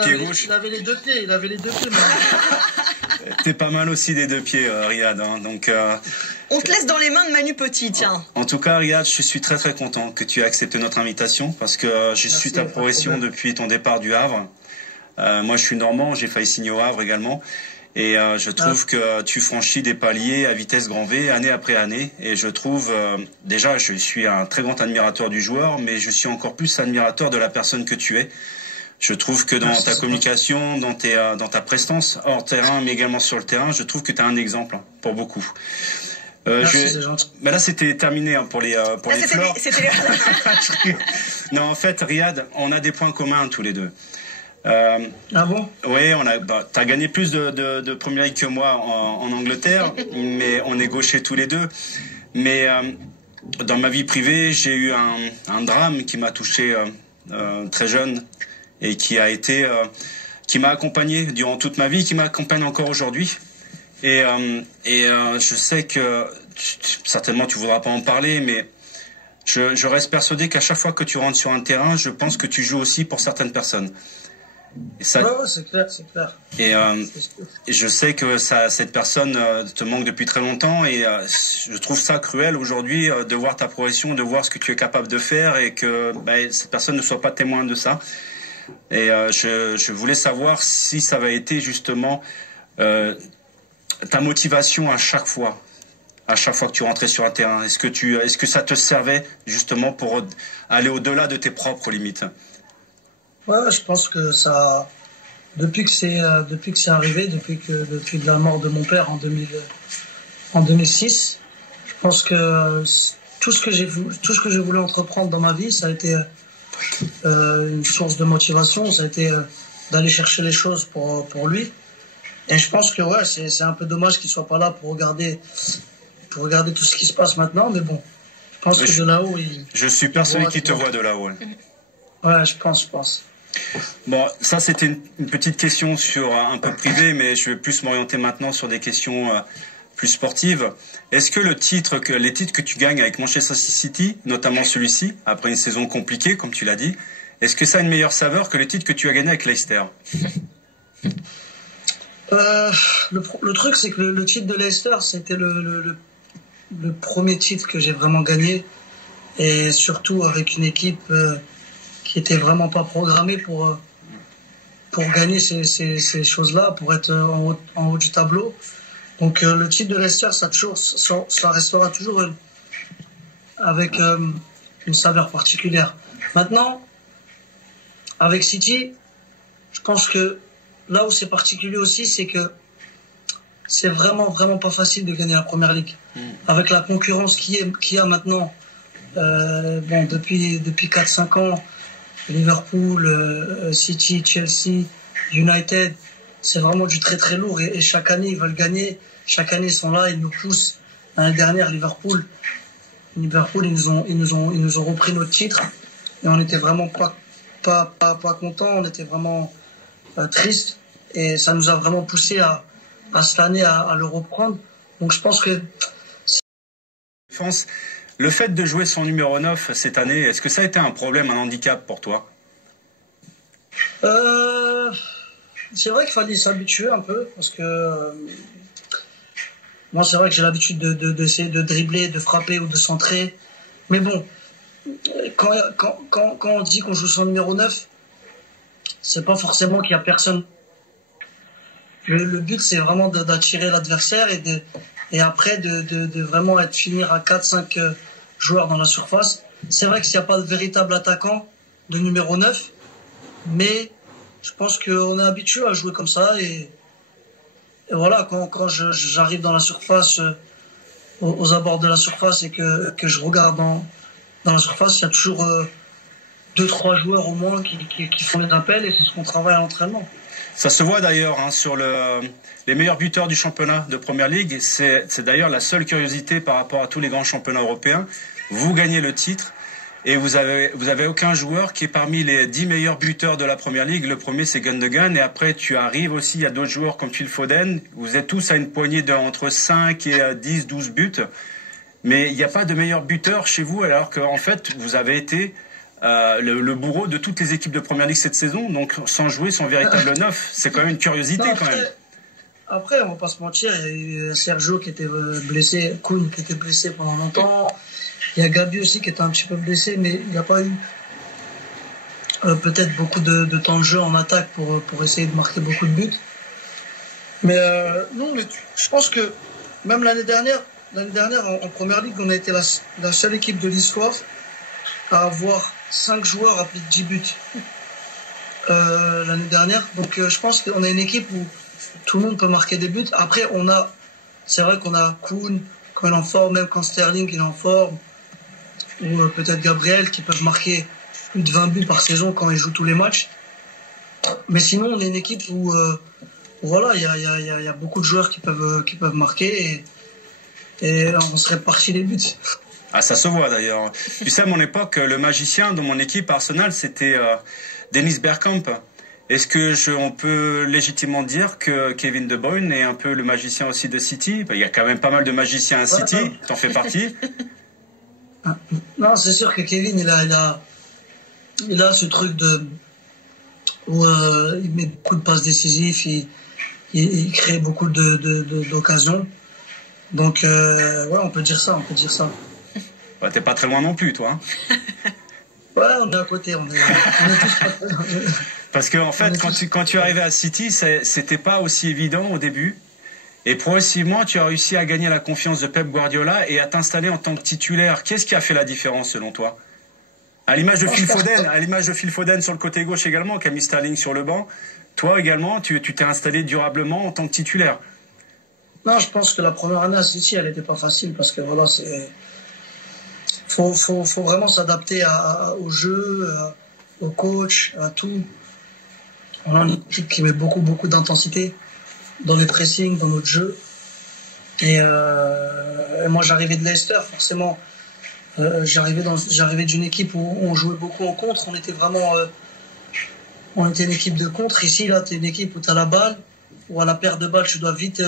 Pied gauche. Il avait les deux pieds, T'es pas mal aussi des deux pieds, Riyad. Hein, donc, on te laisse dans les mains de Manu Petit, tiens. En tout cas, Riyad, je suis très très content que tu aies accepté notre invitation parce que je suis ta progression depuis ton départ du Havre. Moi, je suis normand, j'ai failli signer au Havre également. Et je trouve que tu franchis des paliers à vitesse grand V, année après année. Et je trouve, déjà, je suis un très grand admirateur du joueur, mais je suis encore plus admirateur de la personne que tu es. Je trouve que dans ta communication, dans ta prestance hors terrain, mais également sur le terrain, je trouve que tu es un exemple pour beaucoup. Merci, c'est gentil. Mais là, c'était terminé pour les fleurs. Non, en fait, Riyad, on a des points communs tous les deux. Ah bon? Oui, t'as gagné plus de Premier League que moi en Angleterre, mais on est gauchers tous les deux. Mais dans ma vie privée, j'ai eu un drame qui m'a touché très jeune et qui m'a accompagné durant toute ma vie, qui m'accompagne encore aujourd'hui. Et je sais que certainement tu voudras pas en parler, mais je reste persuadé qu'à chaque fois que tu rentres sur un terrain, je pense que tu joues aussi pour certaines personnes. Et ça, ouais, c'est clair, c'est clair. Et je sais que cette personne te manque depuis très longtemps et je trouve ça cruel aujourd'hui de voir ta progression, de voir ce que tu es capable de faire et que cette personne ne soit pas témoin de ça. Et je voulais savoir si ça avait été justement ta motivation à chaque fois que tu rentrais sur un terrain. Est-ce que ça te servait justement pour aller au-delà de tes propres limites? Ouais, je pense que ça, depuis que c'est arrivé, depuis la mort de mon père en 2006, je pense que tout ce que je voulais entreprendre dans ma vie, ça a été une source de motivation, ça a été d'aller chercher les choses pour lui. Et je pense que ouais, c'est un peu dommage qu'il soit pas là pour regarder tout ce qui se passe maintenant, mais bon, je pense que de là-haut, je suis persuadé qu'il te voit de là-haut. Ouais, je pense. Bon, ça c'était une petite question sur un peu privée, mais je vais plus m'orienter maintenant sur des questions plus sportives. Est-ce que les titres que tu gagnes avec Manchester City, notamment celui-ci, après une saison compliquée, comme tu l'as dit, est-ce que ça a une meilleure saveur que le titre que tu as gagné avec Leicester? Le truc, c'est que le titre de Leicester, c'était le premier titre que j'ai vraiment gagné, et surtout avec une équipe qui était vraiment pas programmée pour gagner ces choses-là, pour être en haut du tableau. Donc le titre de Leicester, ça restera toujours avec une saveur particulière. Maintenant, avec City, je pense que là où c'est particulier aussi, c'est que c'est vraiment pas facile de gagner la Première Ligue. Avec la concurrence qu'il y a maintenant, depuis 4-5 ans, Liverpool, City, Chelsea, United, c'est vraiment du très très lourd et chaque année ils veulent gagner, chaque année ils sont là, ils nous poussent. L'année dernière, Liverpool ils nous ont repris notre titre et on était vraiment pas contents, on était vraiment tristes et ça nous a vraiment poussé à cette année à le reprendre. Donc je pense que le fait de jouer son numéro 9 cette année, est-ce que ça a été un problème, un handicap pour toi? C'est vrai qu'il fallait s'habituer un peu, parce que moi c'est vrai que j'ai l'habitude d'essayer de dribbler, de frapper ou de centrer. Mais bon, quand on dit qu'on joue son numéro 9, c'est pas forcément qu'il y a personne. Le but c'est vraiment d'attirer l'adversaire et après de vraiment finir à 4-5 joueurs dans la surface. C'est vrai qu'il n'y a pas de véritable attaquant de numéro 9, mais je pense qu'on est habitué à jouer comme ça et voilà, quand j'arrive dans la surface, aux abords de la surface et que je regarde dans la surface, il y a toujours 2-3 joueurs au moins qui font les appels et c'est ce qu'on travaille à l'entraînement. Ça se voit d'ailleurs sur les meilleurs buteurs du championnat de Premier League. C'est d'ailleurs la seule curiosité par rapport à tous les grands championnats européens. Vous gagnez le titre et vous avez aucun joueur qui est parmi les 10 meilleurs buteurs de la Premier League. Le premier c'est Gundogan et après tu arrives aussi, il y a d'autres joueurs comme Phil Foden. Vous êtes tous à une poignée entre 5 et 10, 12 buts. Mais il n'y a pas de meilleur buteur chez vous alors qu'en fait vous avez été le bourreau de toutes les équipes de Première Ligue cette saison, donc sans jouer son véritable neuf. C'est quand même une curiosité Non, quand même. Après, on va pas se mentir, il y a eu Sergio qui était blessé, Koun qui était blessé pendant longtemps. Il y a Gabi aussi qui était un petit peu blessé, mais il n'y a pas eu peut-être beaucoup de temps de jeu en attaque pour essayer de marquer beaucoup de buts. Mais non, mais je pense que même l'année dernière en Première Ligue, on a été la seule équipe de l'histoire à avoir 5 joueurs à plus de 10 buts l'année dernière. Donc je pense qu'on a une équipe où tout le monde peut marquer des buts. Après, c'est vrai qu'on a Koun quand il est en forme, même quand Sterling il est en forme, ou peut-être Gabriel qui peuvent marquer plus de 20 buts par saison quand ils jouent tous les matchs. Mais sinon, on est une équipe où voilà, il y a beaucoup de joueurs qui peuvent marquer et on se répartit les buts. Ah, ça se voit d'ailleurs. Tu sais, à mon époque, le magicien dans mon équipe Arsenal, c'était Dennis Bergkamp. Est-ce que on peut légitimement dire que Kevin De Bruyne est un peu le magicien aussi de City? Il y a quand même pas mal de magiciens à City, t'en fais partie. Non, c'est sûr que Kevin, il a ce truc où il met beaucoup de passes décisives, il crée beaucoup d'occasions. Donc, ouais, on peut dire ça. Ouais, t'es pas très loin non plus, toi. Hein. Ouais, on est à côté, on est tous pas très loin. Parce que en fait, quand tu es arrivé à City, c'était pas aussi évident au début. Et progressivement, tu as réussi à gagner la confiance de Pep Guardiola et à t'installer en tant que titulaire. Qu'est-ce qui a fait la différence selon toi? À l'image de Phil Foden sur le côté gauche également, qui a mis Sterling sur le banc. Toi également, tu t'es installé durablement en tant que titulaire. Non, je pense que la première année à City, elle n'était pas facile parce que voilà, faut vraiment s'adapter au jeu, au coach, à tout. On a une équipe qui met beaucoup d'intensité dans les pressings, dans notre jeu. Et moi, j'arrivais de Leicester, forcément. J'arrivais d'une équipe où on jouait beaucoup en contre. On était une équipe de contre. Ici, là, tu es une équipe où tu as la balle, où à la perte de balle, tu dois vite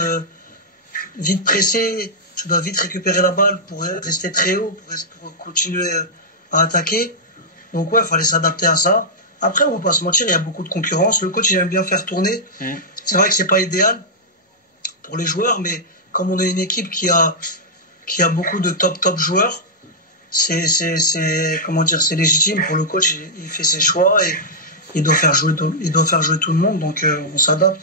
presser, tu dois vite récupérer la balle pour rester très haut, pour continuer à attaquer. Donc ouais, il fallait s'adapter à ça. Après, on va pas se mentir, il y a beaucoup de concurrence. Le coach, il aime bien faire tourner. C'est vrai que c'est pas idéal pour les joueurs, mais comme on est une équipe qui a beaucoup de top joueurs, c'est légitime pour le coach. Il fait ses choix et il doit faire jouer tout le monde. Donc on s'adapte.